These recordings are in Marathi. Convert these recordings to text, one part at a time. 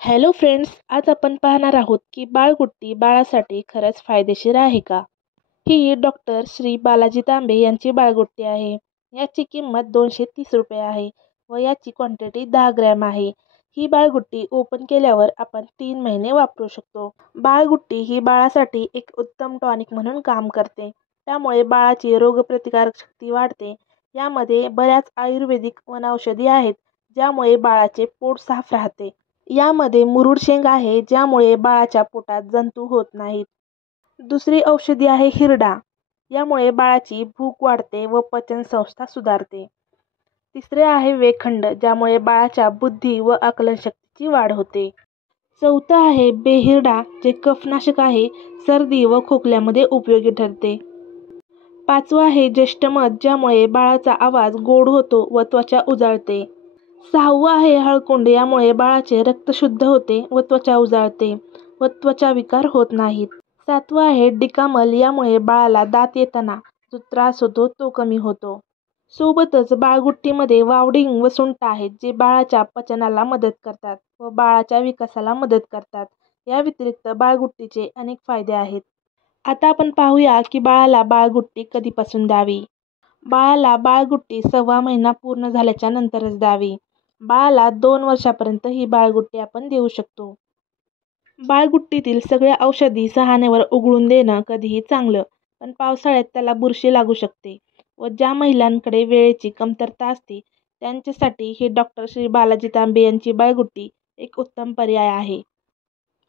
हॅलो फ्रेंड्स, आज आपण पाहणार आहोत की बाळगुट्टी बाळासाठी खरंच फायदेशीर आहे का? ही डॉक्टर श्री बालाजी तांबे यांची बाळगुट्टी आहे. याची किंमत 230 रुपये आहे व याची क्वांटिटी 10 ग्रॅम आहे. ही बाळगुट्टी ओपन केल्यावर आपण 3 महिने वापरू शकतो. बाळगुट्टी ही बाळासाठी एक उत्तम टॉनिक म्हणून काम करते. त्यामुळे बाळाची रोगप्रतिकारक शक्ती वाढते. यामध्ये बऱ्याच आयुर्वेदिक वनौषधी आहेत, ज्यामुळे बाळाचे पोट साफ राहते. यामध्ये मुरुड शेंग आहे, ज्यामुळे बाळाच्या पोटात जंतू होत नाहीत. दुसरी औषधी आहे हिरडा. यामुळे बाळाची भूक वाढते व पचनसंस्था सुधारते. तिसरे आहे वेखंड, ज्यामुळे बाळाच्या बुद्धी व आकलनशक्तीची वाढ होते. चौथं आहे बेहिरडा, जे कफनाशक आहे, सर्दी व खोकल्यामध्ये उपयोगी ठरते. पाचवं आहे ज्येष्ठमध, ज्यामुळे बाळाचा आवाज गोड होतो व त्वचा उजळते. सहावं आहे हळकुंड, यामुळे बाळाचे रक्त शुद्ध होते व त्वचा उजळते व त्वचा विकार होत नाहीत. सातवं आहे डिकामल, यामुळे बाळाला दात येताना जो त्रास होतो तो कमी होतो. सोबतच बाळगुट्टीमध्ये वावडिंग व सुंठ आहेत, जे बाळाच्या पचनाला मदत करतात व बाळाच्या विकासाला मदत करतात. या व्यतिरिक्त बाळगुट्टीचे अनेक फायदे आहेत. आता आपण पाहूया की बाळाला बाळगुट्टी कधीपासून द्यावी. बाळाला बाळगुट्टी 1.25 महिना पूर्ण झाल्याच्या नंतरच द्यावी. बाळाला 2 वर्षापर्यंत ही बाळगुट्टी आपण देऊ शकतो. बाळगुट्टीतील सगळ्या औषधी सहाण्यावर उघळून देणं कधीही चांगलं, पण पावसाळ्यात त्याला बुरशी लागू शकते व ज्या महिलांकडे वेळेची कमतरता असते त्यांच्यासाठी ही डॉक्टर श्री बालाजी तांबे यांची बाळगुट्टी एक उत्तम पर्याय आहे.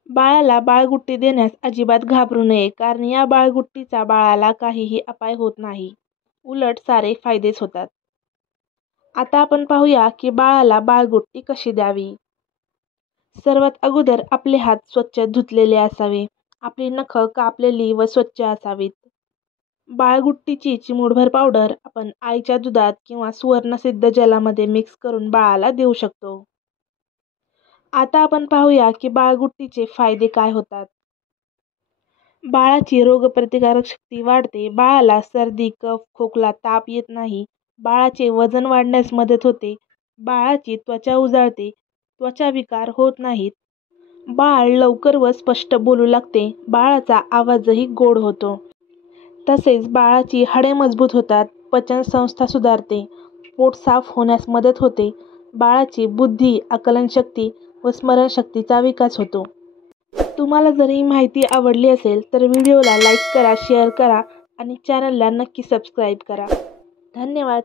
बाळाला बाळगुट्टी देण्यास अजिबात घाबरू नये, कारण या बाळगुट्टीचा बाळाला काहीही अपाय होत नाही. उलट सारे फायदेच होतात. आता आपण पाहूया की बाळाला बाळगुट्टी कशी द्यावी. सर्वात अगोदर आपले हात स्वच्छ धुतलेले असावे. आपली नखं कापलेली व स्वच्छ असावीत. बाळगुट्टीची चिमूटभर पावडर आपण आईच्या दुधात किंवा सुवर्णसिद्ध जलामध्ये मिक्स करून बाळाला देऊ शकतो. आता आपण पाहूया की बाळगुट्टीचे फायदे काय होतात. बाळाची रोगप्रतिकारक शक्ती वाढते. बाळाला सर्दी, कफ, खोकला, ताप येत नाही. बाळाचे वजन वाढण्यास मदत होते. बाळाची त्वचा उजळते. त्वचा विकार होत नाहीत. बाळ लवकर व स्पष्ट बोलू लागते. बाळाचा आवाजही गोड होतो. तसेच बाळाची हाडे मजबूत होतात. पचनसंस्था सुधारते. पोट साफ होण्यास मदत होते. बाळाची बुद्धी, आकलनशक्ती व स्मरणशक्तीचा विकास होतो. तुम्हाला जर ही माहिती आवडली असेल तर व्हिडिओला लाईक करा, शेअर करा आणि चॅनलला नक्की सबस्क्राईब करा. धन्यवाद.